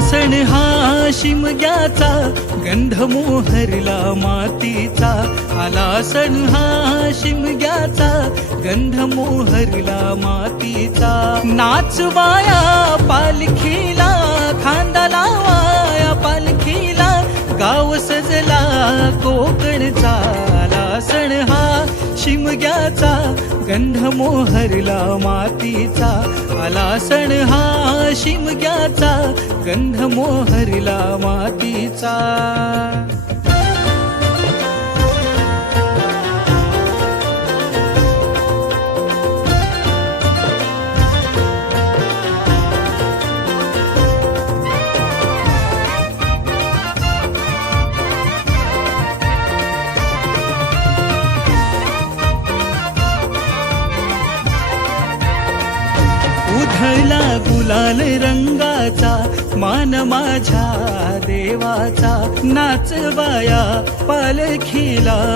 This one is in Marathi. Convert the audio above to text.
सण हा शिमग्याचा, गंध मोहरला मातीचा. आला सण हा शिमग्याचा, गंध मोहरला मातीचा. नाचवाया पालखीला, खांदा लावाया पालखीला, गाव सजला कोकणचा. आला सण हा शिमग्याचा, गंध मोहरला मातीचा. आला सण हा शिमग्याचा, गंध मोहरला मातीचा. उधळला गुलाल रंगाचा, मान माझ्या देवाचा. नाचवाया पालखीला,